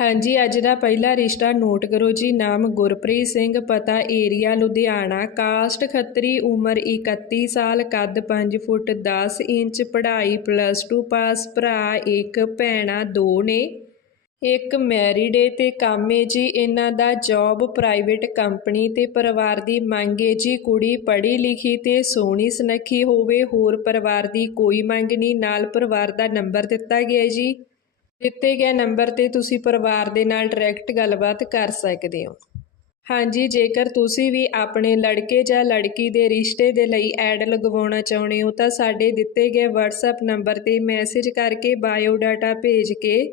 ਹਾਂਜੀ, ਅੱਜ ਦਾ ਪਹਿਲਾ ਰਿਸ਼ਤਾ ਨੋਟ ਕਰੋ ਜੀ। ਨਾਮ ਗੁਰਪ੍ਰੀਤ ਸਿੰਘ, ਪਤਾ ਏਰੀਆ ਲੁਧਿਆਣਾ। ਕਾਸਟ ਖੱਤਰੀ, ਉਮਰ 31 ਸਾਲ, ਕੱਦ 5 ਫੁੱਟ 10 ਇੰਚ, ਪੜ੍ਹਾਈ ਪਲੱਸ 2 ਪਾਸ ਭਰਾ ਇੱਕ, ਭੈਣਾ ਦੋ ਨੇ। ਇੱਕ ਮੈਰਿਡ ਏ ਤੇ ਕੰਮ ਏ ਜੀ। ਇਹਨਾਂ ਦਾ ਜੌਬ ਪ੍ਰਾਈਵੇਟ ਕੰਪਨੀ ਤੇ ਪਰਿਵਾਰ ਦੀ ਮੰਗ ਏ ਜੀ। ਕੁੜੀ ਪੜ੍ਹੀ ਲਿਖੀ ਤੇ ਸੋਹਣੀ ਸੁਨੱਖੀ ਹੋਵੇ। ਹੋਰ ਪਰਿਵਾਰ ਦੀ ਕੋਈ ਮੰਗ ਨਹੀਂ। ਨਾਲ ਪਰਿਵਾਰ ਦਾ ਨੰਬਰ ਦਿੱਤਾ ਗਿਆ ਜੀ। ਦਿੱਤੇ ਗਏ ਨੰਬਰ ਤੇ ਤੁਸੀਂ ਪਰਿਵਾਰ ਦੇ ਨਾਲ ਡਾਇਰੈਕਟ ਗੱਲਬਾਤ ਕਰ ਸਕਦੇ ਹੋ। ਹਾਂਜੀ, ਜੇਕਰ ਤੁਸੀਂ ਵੀ ਆਪਣੇ ਲੜਕੇ ਜਾਂ ਲੜਕੀ ਦੇ ਰਿਸ਼ਤੇ ਦੇ ਲਈ ਐਡ ਲਗਵਾਉਣਾ ਚਾਹੁੰਦੇ ਹੋ, ਤਾਂ ਸਾਡੇ ਦਿੱਤੇ ਗਏ WhatsApp ਨੰਬਰ ਤੇ ਮੈਸੇਜ ਕਰਕੇ ਬਾਇਓ ਡਾਟਾ ਭੇਜ ਕੇ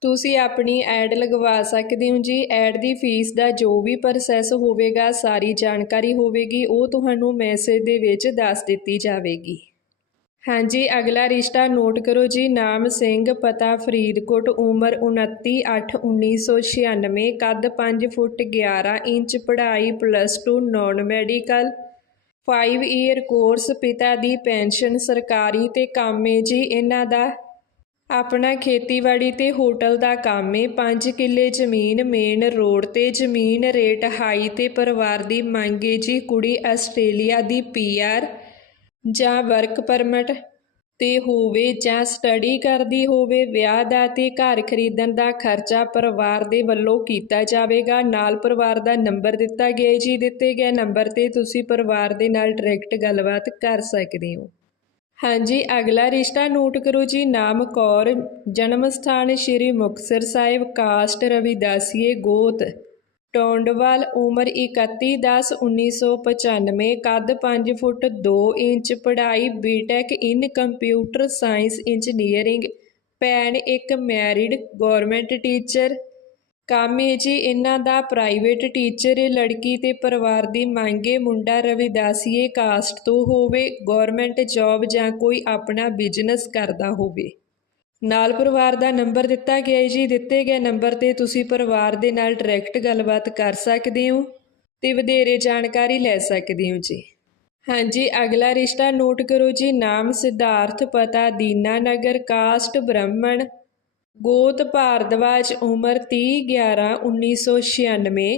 ਤੁਸੀਂ ਆਪਣੀ ਐਡ ਲਗਵਾ ਸਕਦੇ ਹੋ ਜੀ। ਐਡ ਦੀ ਫੀਸ ਦਾ ਜੋ ਵੀ ਪ੍ਰੋਸੈਸ ਹੋਵੇਗਾ, ਸਾਰੀ ਜਾਣਕਾਰੀ ਹੋਵੇਗੀ, ਉਹ ਤੁਹਾਨੂੰ ਮੈਸੇਜ ਦੇ ਵਿੱਚ ਦੱਸ ਦਿੱਤੀ ਜਾਵੇਗੀ। ਹਾਂਜੀ, ਅਗਲਾ ਰਿਸ਼ਤਾ ਨੋਟ ਕਰੋ ਜੀ। ਨਾਮ ਸਿੰਘ, ਪਤਾ ਫਰੀਦਕੋਟ, ਉਮਰ 29 8 1996 ਕੱਦ 5 ਫੁੱਟ 11 ਇੰਚ, ਪੜ੍ਹਾਈ plus 2 non medical 5 year course ਪਿਤਾ ਦੀ ਪੈਨਸ਼ਨ, ਸਰਕਾਰੀ ਤੇ ਕੰਮ ਏ ਜੀ। ਇਹਨਾਂ ਦਾ ਆਪਣਾ ਖੇਤੀਬਾੜੀ ਤੇ ਹੋਟਲ ਦਾ ਕੰਮ ਏ। 5 ਕਿੱਲੇ ਜ਼ਮੀਨ ਮੇਨ ਰੋਡ ਤੇ ਜ਼ਮੀਨ ਰੇਟ ਹਾਈ ਤੇ ਪਰਿਵਾਰ ਦੀ ਮੰਗ ਏ ਜੀ। ਕੁੜੀ ਆਸਟ੍ਰੇਲੀਆ ਦੀ ਪੀਆਰ ਜਾਂ ਵਰਕ ਪਰਮਿਟ ਤੇ ਹੋਵੇ ਜਾਂ ਸਟੱਡੀ ਕਰਦੀ ਹੋਵੇ, ਵਿਆਹ ਦਾ ਤੇ ਘਰ ਖਰੀਦਣ ਦਾ ਖਰਚਾ ਪਰਿਵਾਰ ਦੇ ਵੱਲੋਂ ਕੀਤਾ ਜਾਵੇਗਾ। ਨਾਲ ਪਰਿਵਾਰ ਦਾ ਨੰਬਰ ਦਿੱਤਾ ਗਿਆ ਜੀ। ਦਿੱਤੇ ਗਏ ਨੰਬਰ ਤੇ ਤੁਸੀਂ ਪਰਿਵਾਰ ਦੇ ਨਾਲ ਡਾਇਰੈਕਟ ਗੱਲਬਾਤ ਕਰ ਸਕਦੇ ਹੋ। ਹਾਂਜੀ, ਅਗਲਾ ਰਿਸ਼ਤਾ ਨੋਟ ਕਰੋ ਜੀ। ਨਾਮ ਕੌਰ, ਜਨਮ ਸਥਾਨ ਸ਼੍ਰੀ ਮੁਕਤਸਰ ਸਾਹਿਬ, ਕਾਸਟ ਰਵਿਦਾਸੀਏ ਗੋਤ। ਟੋਂਡਵਾਲ ਉਮਰ 31 10 1995 ਕੱਦ 5 ਫੁੱਟ 2 ਇੰਚ, ਪੜ੍ਹਾਈ B Tech in computer science engineering ਭੈਣ ਇੱਕ ਮੈਰਿਡ ਗਵਰਨਮੈਂਟ ਟੀਚਰ ਕੰਮ ਏ ਜੀ ਇਹਨਾਂ ਦਾ ਪ੍ਰਾਈਵੇਟ ਟੀਚਰ ਏ ਲੜਕੀ ਤੇ ਪਰਿਵਾਰ ਦੀ ਮੰਗੇ ਮੁੰਡਾ ਰਵਿਦਾਸੀਏ ਕਾਸਟ ਤੋਂ ਹੋਵੇ ਗਵਰਨਮੈਂਟ ਜੌਬ ਜਾਂ ਕੋਈ ਆਪਣਾ ਬਿਜ਼ਨਸ ਕਰਦਾ ਹੋਵੇ। ਨਾਲ ਪਰਿਵਾਰ ਦਾ ਨੰਬਰ ਦਿੱਤਾ ਗਿਆ ਹੈ ਜੀ, ਦਿੱਤੇ ਗਏ ਨੰਬਰ ਤੇ ਤੁਸੀਂ ਪਰਿਵਾਰ ਦੇ ਨਾਲ ਡਾਇਰੈਕਟ ਗੱਲਬਾਤ ਕਰ ਸਕਦੇ ਹੋ ਤੇ ਵਧੇਰੇ ਜਾਣਕਾਰੀ ਲੈ ਸਕਦੇ ਹੋ ਜੀ। ਹਾਂਜੀ, ਅਗਲਾ ਰਿਸ਼ਤਾ ਨੋਟ ਕਰੋ ਜੀ, ਨਾਮ ਸਿਧਾਰਥ, ਪਤਾ ਦੀਨਾ ਨਗਰ, ਕਾਸਟ ਬ੍ਰਾਹਮਣ, ਗੋਤ ਭਾਰਦਵਾਜ, ਉਮਰ 30 11 1996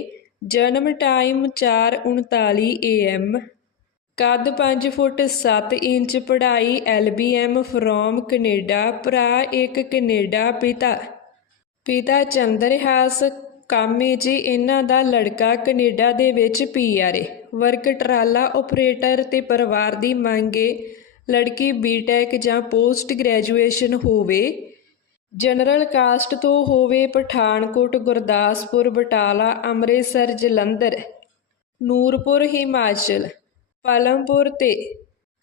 ਜਨਮ ਟਾਈਮ 4:39 AM ਕੱਦ 5 ਫੁੱਟ 7 ਇੰਚ ਪੜ੍ਹਾਈ ਐਲਬੀਐਮ ਫਰੋਮ ਕੈਨੇਡਾ, ਭਰਾ ਇੱਕ ਕੈਨੇਡਾ ਪਿਤਾ। ਪਿਤਾ ਚੰਦਰਹਾਸ ਕਾਮੇ ਜੀ, ਇਹਨਾਂ ਦਾ ਲੜਕਾ ਕੈਨੇਡਾ ਦੇ ਵਿੱਚ ਪੀਆਰਏ ਵਰਕ ਟਰਾਲਾ ਆਪਰੇਟਰ ਤੇ ਪਰਿਵਾਰ ਦੀ ਮੰਗੇ ਲੜਕੀ ਬੀਟੈਕ ਜਾਂ ਪੋਸਟ ਗ੍ਰੈਜੂਏਸ਼ਨ ਹੋਵੇ। ਜਨਰਲ ਕਾਸਟ ਤੋਂ ਹੋਵੇ ਪਠਾਨਕੋਟ, ਗੁਰਦਾਸਪੁਰ, ਬਟਾਲਾ, ਅੰਮ੍ਰਿਤਸਰ, ਜਲੰਧਰ। ਨੂਰਪੁਰ, ਹਿਮਾਚਲ। ਪਾਲਮਪੁਰ ਤੇ।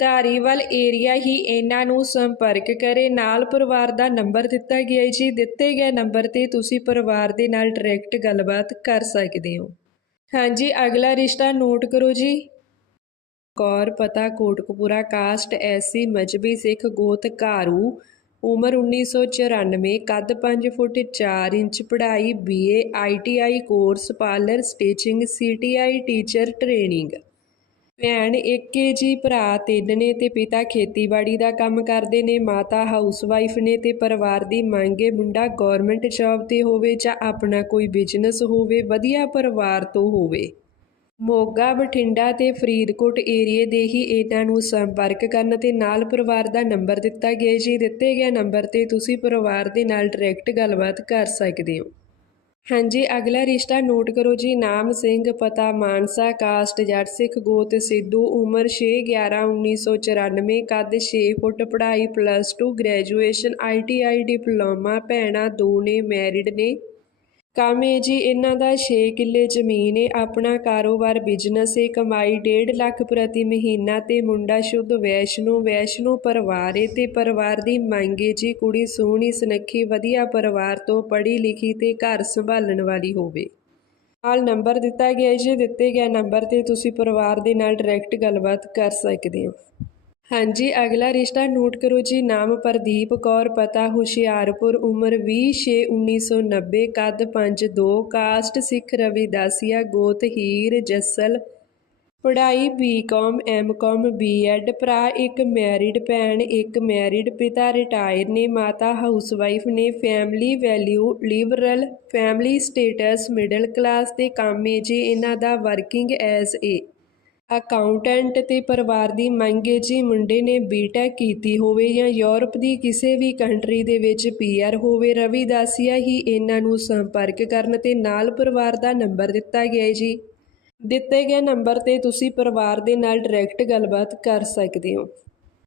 ਧਾਰੀਵਾਲ ਏਰੀਆ ਹੀ ਇਹਨਾਂ ਨੂੰ ਸੰਪਰਕ ਕਰੇ। ਨਾਲ ਪਰਿਵਾਰ ਦਾ ਨੰਬਰ ਦਿੱਤਾ ਗਿਆ ਹੈ ਜੀ। ਦਿੱਤੇ ਗਏ ਨੰਬਰ ਤੇ ਤੁਸੀਂ ਪਰਿਵਾਰ ਦੇ ਨਾਲ ਡਾਇਰੈਕਟ ਗੱਲਬਾਤ ਕਰ ਸਕਦੇ ਹੋ। ਹਾਂਜੀ, ਅਗਲਾ ਰਿਸ਼ਤਾ ਨੋਟ ਕਰੋ ਜੀ। ਕੌਰ ਪਤਾ ਕੋਟਕਪੂਰਾ ਕਾਸਟ ਐਸੀ ਮਜਬੀ ਸਿੱਖ ਗੋਤ ਘਾਰੂ। ਉਮਰ 1994 ਕੱਦ 5 ਫੁੱਟ 4 ਇੰਚ, ਪੜ੍ਹਾਈ BA ITI course parlour stitching CTI teacher training ਭੈਣ ਇੱਕ ਏ ਜੀ ਭਰਾ ਤਿੰਨ ਨੇ ਤੇ ਪਿਤਾ ਖੇਤੀਬਾੜੀ ਦਾ ਕੰਮ ਕਰਦੇ ਨੇ, ਮਾਤਾ ਹਾਊਸਵਾਈਫ ਨੇ ਤੇ ਪਰਿਵਾਰ ਦੀ ਮੰਗ ਮੰਗੇ ਮੁੰਡਾ ਗਵਰਨਮੈਂਟ ਜੌਬ ਤੇ ਹੋਵੇ ਜਾਂ ਆਪਣਾ ਕੋਈ ਬਿਜ਼ਨਸ ਹੋਵੇ, ਵਧੀਆ ਪਰਿਵਾਰ ਤੋਂ ਹੋਵੇ। ਮੋਗਾ, ਬਠਿੰਡਾ ਤੇ ਫਰੀਦਕੋਟ ਏਰੀਏ ਦੇ ਹੀ ਇਹਨਾਂ ਨੂੰ ਸੰਪਰਕ ਕਰਨ ਤੇ ਨਾਲ ਪਰਿਵਾਰ ਦਾ ਨੰਬਰ ਦਿੱਤਾ ਗਿਆ ਜੀ। ਦਿੱਤੇ ਗਏ ਨੰਬਰ ਤੇ ਤੁਸੀਂ ਪਰਿਵਾਰ ਦੇ ਨਾਲ ਡਾਇਰੈਕਟ ਗੱਲਬਾਤ ਕਰ ਸਕਦੇ ਹੋ। ਹਾਂਜੀ, ਅਗਲਾ ਰਿਸ਼ਤਾ ਨੋਟ ਕਰੋ ਜੀ। ਨਾਮ ਸਿੰਘ, ਪਤਾ ਮਾਨਸਾ, ਕਾਸਟ ਜੱਟ ਸਿੱਖ ਗੋਤ, ਸਿੱਧੂ, ਉਮਰ 6 11 1994 ਕੱਦ 6 ਫੁੱਟ, ਪੜ੍ਹਾਈ ਪਲੱਸ 2 ਗ੍ਰੈਜੂਏਸ਼ਨ ਆਈਟੀਆਈ ਡਿਪਲੋਮਾ, ਭੈਣਾਂ ਦੋ ਨੇ ਮੈਰਿਡ ਨੇ। ਕੰਮ ਏ ਜੀ, ਇਹਨਾਂ ਦਾ 6 ਕਿੱਲੇ ਜ਼ਮੀਨ ਏ, ਆਪਣਾ ਕਾਰੋਬਾਰ ਬਿਜ਼ਨਸ ਏ, ਕਮਾਈ 1.5 ਲੱਖ ਪ੍ਰਤੀ ਮਹੀਨਾ ਤੇ ਮੁੰਡਾ ਸ਼ੁੱਧ ਵੈਸ਼ਨੂ ਵੈਸ਼ਨੂ ਪਰਿਵਾਰ ਏ ਤੇ ਪਰਿਵਾਰ ਦੀ ਮੰਗ ਏ ਜੀ, ਕੁੜੀ ਸੋਹਣੀ, ਸੁਨੱਖੀ, ਵਧੀਆ ਪਰਿਵਾਰ ਤੋਂ ਪੜ੍ਹੀ ਲਿਖੀ ਤੇ ਘਰ ਸੰਭਾਲਣ ਵਾਲੀ ਹੋਵੇ। ਨਾਲ ਨੰਬਰ ਦਿੱਤਾ ਗਿਆ ਹੈ ਜੀ, ਦਿੱਤੇ ਗਏ ਨੰਬਰ ਤੇ ਤੁਸੀਂ ਪਰਿਵਾਰ ਦੇ ਨਾਲ ਡਾਇਰੈਕਟ ਗੱਲਬਾਤ ਕਰ ਸਕਦੇ ਹੋ। ਹਾਂਜੀ, ਅਗਲਾ ਰਿਸ਼ਤਾ ਨੋਟ ਕਰੋ ਜੀ। ਨਾਮ ਪ੍ਰਦੀਪ ਕੌਰ, ਪਤਾ ਹੁਸ਼ਿਆਰਪੁਰ, ਉਮਰ 20/6/1990 ਕੱਦ 5'2 ਕਾਸਟ ਸਿੱਖ ਰਵਿਦਾਸੀਆ ਗੋਤ ਹੀਰ ਜੱਸਲ, ਪੜ੍ਹਾਈ ਬੀਕਾਮ ਐਮਕਾਮ ਬੀਐਡ ਭਰਾ ਇੱਕ ਮੈਰਿਡ ਭੈਣ, ਇੱਕ ਮੈਰਿਡ ਪਿਤਾ ਰਿਟਾਇਰ ਨੇ, ਮਾਤਾ ਹਾਊਸਵਾਈਫ ਨੇ family value liberal family status middle class ਤੇ ਕੰਮ ਹੈ ਜੀ। ਇਹਨਾਂ ਦਾ ਵਰਕਿੰਗ ਐਜ਼ ਏ ਅਕਾਊਂਟੈਂਟ ਤੇ ਪਰਿਵਾਰ ਦੀ ਮੰਗ ਹੈ ਜੀ ਮੁੰਡੇ ਨੇ ਬੀਟੈਕ ਕੀਤੀ ਹੋਵੇ ਜਾਂ ਯੂਰਪ ਦੀ ਕਿਸੇ ਵੀ ਕੰਟਰੀ ਦੇ ਵਿੱਚ ਪੀਆਰ ਹੋਵੇ, ਰਵੀ ਰਵਿਦਾਸੀਆ ਹੀ ਇਹਨਾਂ ਨੂੰ ਸੰਪਰਕ ਕਰਨ ਤੇ ਨਾਲ ਪਰਿਵਾਰ ਦਾ ਨੰਬਰ ਦਿੱਤਾ ਗਿਆ ਹੈ ਜੀ। ਦਿੱਤੇ ਗਏ ਨੰਬਰ ਤੇ ਤੁਸੀਂ ਪਰਿਵਾਰ ਦੇ ਨਾਲ ਡਾਇਰੈਕਟ ਗੱਲਬਾਤ ਕਰ ਸਕਦੇ ਹੋ।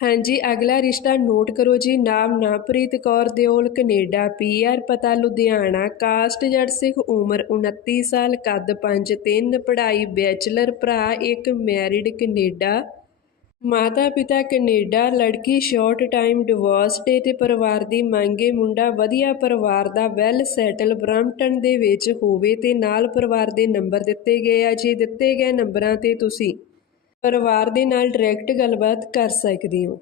ਹਾਂਜੀ, ਅਗਲਾ ਰਿਸ਼ਤਾ ਨੋਟ ਕਰੋ ਜੀ, ਨਾਮ ਨਾਪ੍ਰੀਤ ਕੌਰ ਦਿਓਲ, ਕੈਨੇਡਾ ਪੀਆਰ ਪਤਾ, ਲੁਧਿਆਣਾ, ਕਾਸਟ ਜੜ ਸਿੱਖ, ਉਮਰ 29 ਸਾਲ, ਕੱਦ 5'3 ਪੜ੍ਹਾਈ ਬੈਚਲਰ ਭਰਾ, ਇੱਕ ਮੈਰਿਡ ਕੈਨੇਡਾ, ਮਾਤਾ ਪਿਤਾ ਕੈਨੇਡਾ, ਲੜਕੀ ਸ਼ਾਰਟ ਟਾਈਮ ਡਿਵੋਰਸਡ ਤੇ ਪਰਿਵਾਰ ਦੀ ਮੰਗੇ ਮੁੰਡਾ, ਵਧੀਆ ਪਰਿਵਾਰ ਦਾ, ਵੈਲ ਸੈਟਲ ਬ੍ਰਹਮਟਨ ਦੇ ਵਿੱਚ ਹੋਵੇ ਤੇ ਨਾਲ ਪਰਿਵਾਰ ਦੇ ਨੰਬਰ ਦਿੱਤੇ ਗਏ ਆ ਜੀ, ਦਿੱਤੇ ਗਏ ਨੰਬਰਾਂ ਤੇ ਤੁਸੀਂ ਪਰਿਵਾਰ ਦੇ ਨਾਲ ਡਾਇਰੈਕਟ ਗੱਲਬਾਤ ਕਰ ਸਕਦੇ ਹੋ।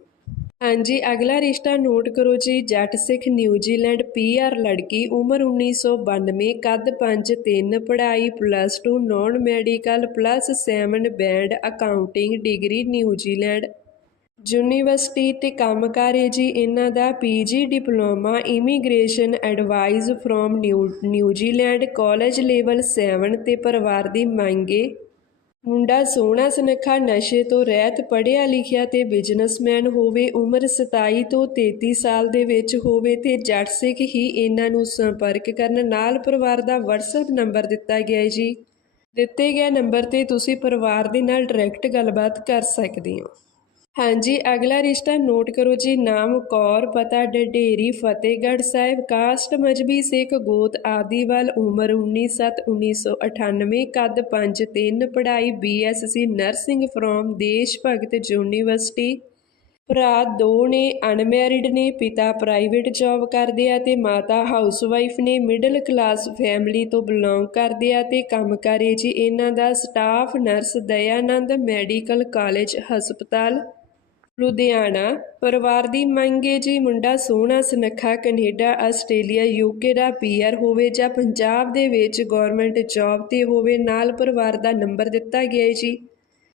ਹਾਂਜੀ, ਅਗਲਾ ਰਿਸ਼ਤਾ ਨੋਟ ਕਰੋ ਜੀ। ਜੱਟ ਸਿੱਖ ਨਿਊਜ਼ੀਲੈਂਡ ਪੀਆਰ ਲੜਕੀ ਉਮਰ 1992 ਕੱਦ 5'3 ਪੜ੍ਹਾਈ plus 2 non medical plus 7 band accounting degree New Zealand university ਤੇ ਕੰਮਕਾਰ ਹੈ ਜੀ। ਇਹਨਾਂ ਦਾ PG diploma immigration advise from new New Zealand college level 7 ਤੇ ਪਰਿਵਾਰ ਦੀ ਮੰਗੇ ਮੁੰਡਾ ਸੋਹਣਾ ਸੁਨੱਖਾ ਨਸ਼ੇ ਤੋਂ ਰਹਿਤ, ਪੜ੍ਹਿਆ ਲਿਖਿਆ ਤੇ ਬਿਜ਼ਨਸਮੈਨ ਹੋਵੇ, ਉਮਰ 27 ਤੋਂ 33 ਸਾਲ ਦੇ ਵਿੱਚ ਹੋਵੇ ਤੇ ਜੱਟ ਸਿੱਖ ਹੀ ਇਹਨਾਂ ਨੂੰ ਸੰਪਰਕ ਕਰਨ ਨਾਲ ਪਰਿਵਾਰ ਦਾ WhatsApp ਨੰਬਰ ਦਿੱਤਾ ਗਿਆ ਹੈ ਜੀ। ਦਿੱਤੇ ਗਏ ਨੰਬਰ ਤੇ ਤੁਸੀਂ ਪਰਿਵਾਰ ਦੇ ਨਾਲ ਡਾਇਰੈਕਟ ਗੱਲਬਾਤ ਕਰ ਸਕਦੇ ਹੋ। ਹਾਂਜੀ, ਅਗਲਾ ਰਿਸ਼ਤਾ ਨੋਟ ਕਰੋ ਜੀ, ਨਾਮ ਕੌਰ, ਪਤਾ ਡਢੇਰੀ ਫਤਿਹਗੜ੍ਹ ਸਾਹਿਬ, ਕਾਸਟ ਮਜਬੀ, ਸਿੱਖ ਗੋਤ ਆਦੀਵਾਲ ਉਮਰ 19/7/1998 ਕੱਦ 5'3 ਪੜ੍ਹਾਈ ਬੀਐਸਸੀ ਨਰਸਿੰਗ ਫਰੋਮ ਦੇਸ਼ ਭਗਤ ਯੂਨੀਵਰਸਿਟੀ। ਭਰਾ ਦੋ ਨੇ, ਅਨਮੈਰਿਡ ਨੇ, ਪਿਤਾ ਪ੍ਰਾਈਵੇਟ ਜੌਬ ਕਰਦੇ ਆ ਤੇ ਮਾਤਾ ਹਾਊਸਵਾਈਫ ਨੇ, ਮਿਡਲ ਕਲਾਸ ਫੈਮਿਲੀ ਤੋਂ ਬਿਲੋਂਗ ਕਰਦੇ ਆ ਤੇ ਕੰਮ ਕਰੇ ਜੀ। ਇਹਨਾਂ ਦਾ staff nurse Dayanand medical college ਹਸਪਤਾਲ। ਲੁਧਿਆਣਾ, ਪਰਿਵਾਰ ਦੀ ਮੰਗ ਹੈ ਜੀ ਮੁੰਡਾ ਸੋਹਣਾ ਸੁਨੱਖਾ ਕੈਨੇਡਾ, ਆਸਟ੍ਰੇਲੀਆ ਯੂਕੇ ਦਾ ਪੀਆਰ ਹੋਵੇ ਜਾਂ ਪੰਜਾਬ ਦੇ ਵਿੱਚ ਗਵਰਨਮੈਂਟ ਜੌਬ ਤੇ ਹੋਵੇ, ਨਾਲ ਪਰਿਵਾਰ ਦਾ ਨੰਬਰ ਦਿੱਤਾ ਗਿਆ ਹੈ ਜੀ।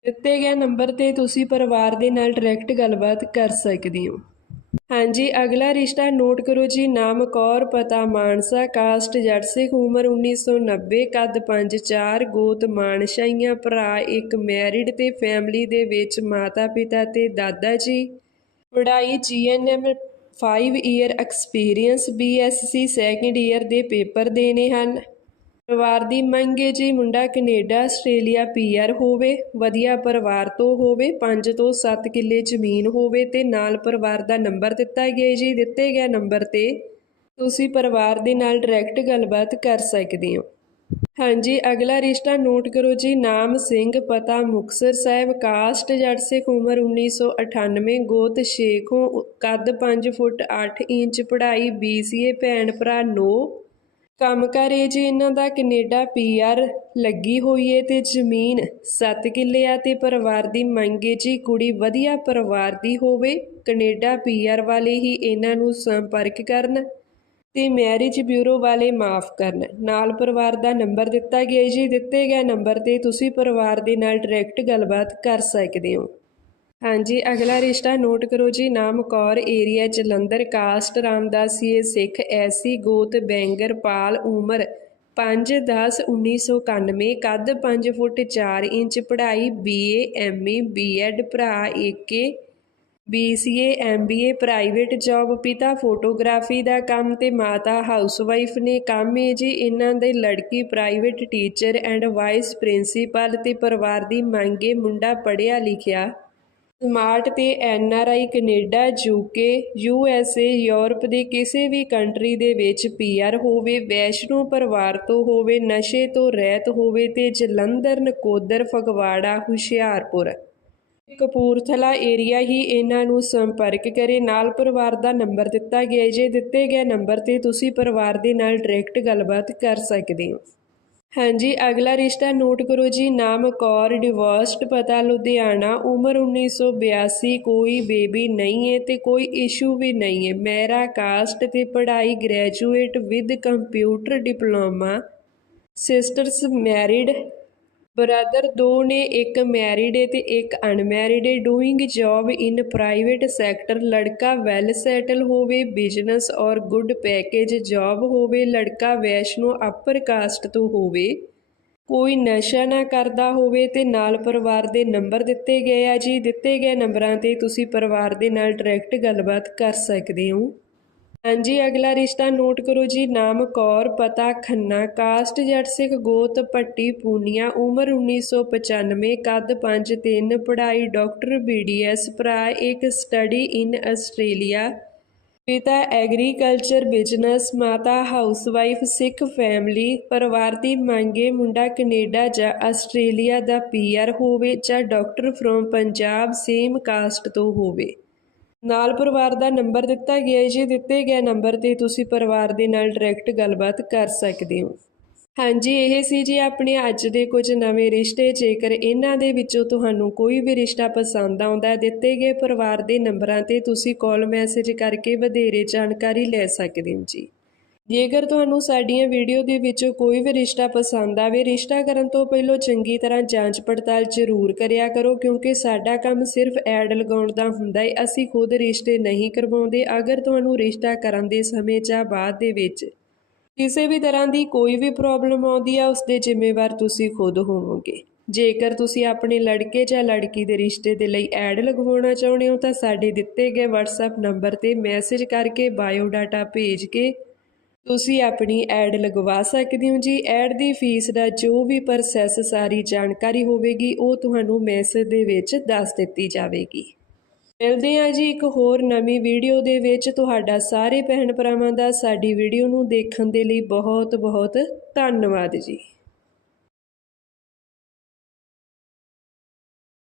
ਦਿੱਤੇ ਗਏ ਨੰਬਰ ਤੇ ਤੁਸੀਂ ਪਰਿਵਾਰ ਦੇ ਨਾਲ ਡਾਇਰੈਕਟ ਗੱਲਬਾਤ ਕਰ ਸਕਦੇ ਹੋ। ਹਾਂਜੀ, ਅਗਲਾ ਰਿਸ਼ਤਾ ਨੋਟ ਕਰੋ ਜੀ, ਨਾਮ ਕੌਰ, ਪਤਾ ਮਾਨਸਾ, ਕਾਸਟ ਜੱਟ ਸਿੱਖ, ਉਮਰ 1990 ਕੱਦ 5'4 ਗੋਤ ਮਾਨਸ਼ਾਈਆਂ ਭਰਾ ਇੱਕ, ਮੈਰਿਡ ਤੇ ਫੈਮਿਲੀ ਦੇ ਵਿੱਚ ਮਾਤਾ ਪਿਤਾ ਤੇ ਦਾਦਾ ਜੀ। ਪੜ੍ਹਾਈ GNM 5 year experience BSc second year ਦੇ ਪੇਪਰ ਦੇਣੇ ਹਨ। ਪਰਿਵਾਰ ਦੀ ਮੰਗ ਹੈ ਜੀ, ਮੁੰਡਾ ਕੈਨੇਡਾ, ਆਸਟ੍ਰੇਲੀਆ, ਪੀਆਰ ਹੋਵੇ, ਵਧੀਆ ਪਰਿਵਾਰ ਤੋਂ ਹੋਵੇ 5 ਤੋਂ 7 ਕਿੱਲੇ ਜ਼ਮੀਨ ਹੋਵੇ ਤੇ ਨਾਲ ਪਰਿਵਾਰ ਦਾ ਨੰਬਰ ਦਿੱਤਾ ਗਿਆ ਜੀ, ਦਿੱਤੇ ਗਏ ਨੰਬਰ ਤੇ ਤੁਸੀਂ ਪਰਿਵਾਰ ਦੇ ਨਾਲ ਡਾਇਰੈਕਟ ਗੱਲਬਾਤ ਕਰ ਸਕਦੇ ਹੋ। ਹਾਂਜੀ, ਅਗਲਾ ਰਿਸ਼ਤਾ ਨੋਟ ਕਰੋ ਜੀ, ਨਾਮ ਸਿੰਘ, ਪਤਾ ਮੁਕਤਸਰ ਸਾਹਿਬ, ਕਾਸਟ ਜੱਟ ਸਿੱਖ ਉਮਰ 1998 ਗੋਤ ਸ਼ੇਖੋਂ, ਕੱਦ 5 ਫੁੱਟ 8 ਇੰਚ, ਪੜ੍ਹਾਈ BCA ਭੈਣ ਭਰਾ ਨੋ ਕੰਮ ਕਰੇ ਜੀ ਇਹਨਾਂ ਦਾ ਕੈਨੇਡਾ ਪੀਆਰ ਲੱਗੀ ਹੋਈ ਏ ਤੇ ਜ਼ਮੀਨ 7 ਕਿੱਲੇ ਆ ਤੇ ਪਰਿਵਾਰ ਦੀ ਮੰਗੇ ਜੀ ਕੁੜੀ ਵਧੀਆ ਪਰਿਵਾਰ ਦੀ ਹੋਵੇ, ਕੈਨੇਡਾ ਪੀਆਰ ਵਾਲੇ ਹੀ ਇਹਨਾਂ ਨੂੰ ਸੰਪਰਕ ਕਰਨ ਤੇ ਮੈਰਿਜ ਬਿਊਰੋ ਵਾਲੇ ਮਾਫ ਕਰਨ। ਨਾਲ ਪਰਿਵਾਰ ਦਾ ਨੰਬਰ ਦਿੱਤਾ ਗਿਆ ਜੀ, ਦਿੱਤੇ ਗਏ ਨੰਬਰ ਤੇ ਤੁਸੀਂ ਪਰਿਵਾਰ ਦੇ ਨਾਲ ਡਾਇਰੈਕਟ ਗੱਲਬਾਤ ਕਰ ਸਕਦੇ ਹੋ। ਹਾਂਜੀ, ਅਗਲਾ ਰਿਸ਼ਤਾ ਨੋਟ ਕਰੋ ਜੀ। ਨਾਮ Kaur area Jalandhar caste Ramdasia Sikh SC ਗੋਤ, ਬੈਂਗਰ, ਪਾਲ, ਉਮਰ 5/10/1991 ਕੱਦ 5 ਫੁੱਟ 4 ਇੰਚ, ਪੜ੍ਹਾਈ ਬੀਏ ਐਮਏ ਬੀਐਡ ਭਰਾ ਏਕੇ BCA MBA ਪ੍ਰਾਈਵੇਟ ਜੌਬ ਪਿਤਾ ਫੋਟੋਗ੍ਰਾਫੀ ਦਾ ਕੰਮ ਤੇ ਮਾਤਾ ਹਾਊਸਵਾਈਫ ਨੇ ਕੰਮ ਹੈ ਜੀ। ਇਹਨਾਂ ਦੇ ਲੜਕੀ private teacher and vice principal ਤੇ ਪਰਿਵਾਰ ਦੀ ਮੰਗੇ ਮੁੰਡਾ ਪੜ੍ਹਿਆ ਲਿਖਿਆ ਸਮਾਰਟ ਤੇ N R I Canada UK U S A, Europe ਦੇ ਕਿਸੇ ਵੀ ਕੰਟਰੀ ਦੇ ਵਿੱਚ ਪੀ ਆਰ ਹੋਵੇ, ਵੈਸ਼ਨੋ ਪਰਿਵਾਰ ਤੋਂ ਹੋਵੇ, ਨਸ਼ੇ ਤੋਂ ਰਹਿਤ ਹੋਵੇ ਤੇ ਜਲੰਧਰ, ਨਕੋਦਰ, ਫਗਵਾੜਾ, ਹੁਸ਼ਿਆਰਪੁਰ। ਕਪੂਰਥਲਾ ਏਰੀਆ ਹੀ ਇਹਨਾਂ ਨੂੰ ਸੰਪਰਕ ਕਰੇ। ਨਾਲ ਪਰਿਵਾਰ ਦਾ ਨੰਬਰ ਦਿੱਤਾ ਗਿਆ ਜੇ ਦਿੱਤੇ ਗਏ ਨੰਬਰ ਤੇ ਤੁਸੀਂ ਪਰਿਵਾਰ ਦੇ ਨਾਲ ਡਾਇਰੈਕਟ ਗੱਲਬਾਤ ਕਰ ਸਕਦੇ ਹੋ। ਹਾਂਜੀ, ਅਗਲਾ ਰਿਸ਼ਤਾ ਨੋਟ ਕਰੋ ਜੀ, ਨਾਮ ਕੌਰ ਡਿਵੋਰਸਡ ਪਤਾ ਲੁਧਿਆਣਾ, ਉਮਰ 1982 ਕੋਈ ਬੇਬੀ ਨਹੀਂ ਹੈ ਤੇ ਕੋਈ ਇਸ਼ੂ ਵੀ ਨਹੀਂ ਹੈ। ਮੇਰਾ ਕਾਸਟ ਤੇ ਪੜ੍ਹਾਈ graduate with computer diploma sisters married brother ਦੋ ਨੇ, ਇੱਕ ਮੈਰਿਡ ਹੈ ਤੇ ਇੱਕ ਅਨਮੈਰਿਡ ਹੈ doing job in private sector ਲੜਕਾ ਵੈਲ ਸੈਟਲ ਹੋਵੇ business or good package job ਹੋਵੇ, ਲੜਕਾ ਵੈਸ਼ਨੋ ਅਪਰ ਕਾਸਟ ਤੋਂ ਹੋਵੇ। ਕੋਈ ਨਸ਼ਾ ਨਾ ਕਰਦਾ ਹੋਵੇ ਤੇ ਨਾਲ ਪਰਿਵਾਰ ਦੇ ਨੰਬਰ ਦਿੱਤੇ ਗਏ ਆ ਜੀ। ਦਿੱਤੇ ਗਏ ਨੰਬਰਾਂ ਤੇ ਤੁਸੀਂ ਪਰਿਵਾਰ ਦੇ ਨਾਲ ਡਾਇਰੈਕਟ ਗੱਲਬਾਤ ਕਰ ਸਕਦੇ ਹੋ। ਹਾਂਜੀ, ਅਗਲਾ ਰਿਸ਼ਤਾ ਨੋਟ ਕਰੋ ਜੀ। ਨਾਮ ਕੌਰ, ਪਤਾ ਖੰਨਾ, ਕਾਸਟ ਜੱਟ ਸਿੱਖ, ਗੋਤ ਪੱਟੀ, ਪੂਨੀਆ, ਉਮਰ 1995 ਕੱਦ 5'3 ਪੜ੍ਹਾਈ ਡਾਕਟਰ, ਬੀਡੀਐਸ, ਭਰਾ, ਇੱਕ ਸਟੱਡੀ ਇਨ ਆਸਟ੍ਰੇਲੀਆ। ਪਿਤਾ ਐਗਰੀਕਲਚਰ ਬਿਜ਼ਨਸ, ਮਾਤਾ ਹਾਊਸਵਾਈਫ ਸਿੱਖ ਫੈਮਿਲੀ, ਪਰਿਵਾਰ ਦੀ ਮੰਗੇ ਮੁੰਡਾ ਕੈਨੇਡਾ ਜਾਂ ਆਸਟ੍ਰੇਲੀਆ ਦਾ ਪੀਆਰ ਹੋਵੇ ਜਾਂ doctor from Punjab, same caste ਤੋਂ ਹੋਵੇ। ਨਾਲ ਪਰਿਵਾਰ ਦਾ ਨੰਬਰ ਦਿੱਤਾ ਗਿਆ ਹੈ। ਜੀ ਦਿੱਤੇ ਗਏ ਨੰਬਰ ਤੇ ਤੁਸੀਂ ਪਰਿਵਾਰ ਦੇ ਨਾਲ ਡਾਇਰੈਕਟ ਗੱਲਬਾਤ ਕਰ ਸਕਦੇ ਹੋ। ਹਾਂਜੀ, ਇਹ ਸੀ ਜੀ ਆਪਣੇ ਅੱਜ ਦੇ ਕੁਝ ਨਵੇਂ ਰਿਸ਼ਤੇ। ਜੇਕਰ ਇਹਨਾਂ ਦੇ ਵਿੱਚੋਂ ਤੁਹਾਨੂੰ ਕੋਈ ਵੀ ਰਿਸ਼ਤਾ ਪਸੰਦ ਆਉਂਦਾ ਦਿੱਤੇ ਗਏ ਪਰਿਵਾਰ ਦੇ ਨੰਬਰਾਂ ਤੇ ਤੁਸੀਂ ਕਾਲ ਮੈਸੇਜ ਕਰਕੇ ਵਧੇਰੇ ਜਾਣਕਾਰੀ ਲੈ ਸਕਦੇ ਹੋ ਜੀ। ਜੇਕਰ ਤੁਹਾਨੂੰ ਸਾਡੀਆਂ ਵੀਡੀਓ ਦੇ ਵਿੱਚੋਂ ਕੋਈ ਵੀ ਰਿਸ਼ਤਾ ਪਸੰਦ ਆਵੇ, ਰਿਸ਼ਤਾ ਕਰਨ ਤੋਂ ਪਹਿਲਾਂ ਚੰਗੀ ਤਰ੍ਹਾਂ ਜਾਂਚ ਪੜਤਾਲ ਜ਼ਰੂਰ ਕਰਿਆ ਕਰੋ, ਕਿਉਂਕਿ ਸਾਡਾ ਕੰਮ ਸਿਰਫ ਐਡ ਲਗਾਉਣ ਦਾ ਹੁੰਦਾ ਹੈ। ਅਸੀਂ ਖੁਦ ਰਿਸ਼ਤੇ ਨਹੀਂ ਕਰਵਾਉਂਦੇ। ਅਗਰ ਤੁਹਾਨੂੰ ਰਿਸ਼ਤਾ ਕਰਨ ਦੇ ਸਮੇਂ ਜਾਂ ਬਾਅਦ ਦੇ ਵਿੱਚ ਕਿਸੇ ਵੀ ਤਰ੍ਹਾਂ ਦੀ ਕੋਈ ਵੀ ਪ੍ਰੋਬਲਮ ਆਉਂਦੀ ਆ ਉਸ ਦੇ ਜ਼ਿੰਮੇਵਾਰ ਤੁਸੀਂ ਖੁਦ ਹੋਵੋਗੇ। ਜੇਕਰ ਤੁਸੀਂ ਆਪਣੇ ਲੜਕੇ ਜਾਂ ਲੜਕੀ ਦੇ ਰਿਸ਼ਤੇ ਦੇ ਲਈ ਐਡ ਲਗਵਾਉਣਾ ਚਾਹੁੰਦੇ ਹੋ, ਤਾਂ ਸਾਡੇ ਦਿੱਤੇ ਗਏ WhatsApp ਨੰਬਰ ਤੇ ਮੈਸੇਜ ਕਰਕੇ ਬਾਇਓ ਡਾਟਾ ਭੇਜ ਕੇ ਤੁਸੀਂ ਆਪਣੀ ਐਡ ਲਗਵਾ ਸਕਦੇ ਹੋ ਜੀ। ਐਡ ਦੀ ਫੀਸ ਦਾ ਜੋ ਵੀ ਪ੍ਰੋਸੈਸ ਸਾਰੀ ਜਾਣਕਾਰੀ ਹੋਵੇਗੀ, ਉਹ ਤੁਹਾਨੂੰ ਮੈਸੇਜ ਦੇ ਵਿੱਚ ਦੱਸ ਦਿੱਤੀ ਜਾਵੇਗੀ। ਮਿਲਦੇ ਹਾਂ ਜੀ ਇੱਕ ਹੋਰ ਨਵੀਂ ਵੀਡੀਓ ਦੇ ਵਿੱਚ। ਤੁਹਾਡਾ ਸਾਰੇ ਭੈਣ ਭਰਾਵਾਂ ਦਾ ਸਾਡੀ ਵੀਡੀਓ ਨੂੰ ਦੇਖਣ ਦੇ ਲਈ ਬਹੁਤ ਬਹੁਤ ਧੰਨਵਾਦ ਜੀ।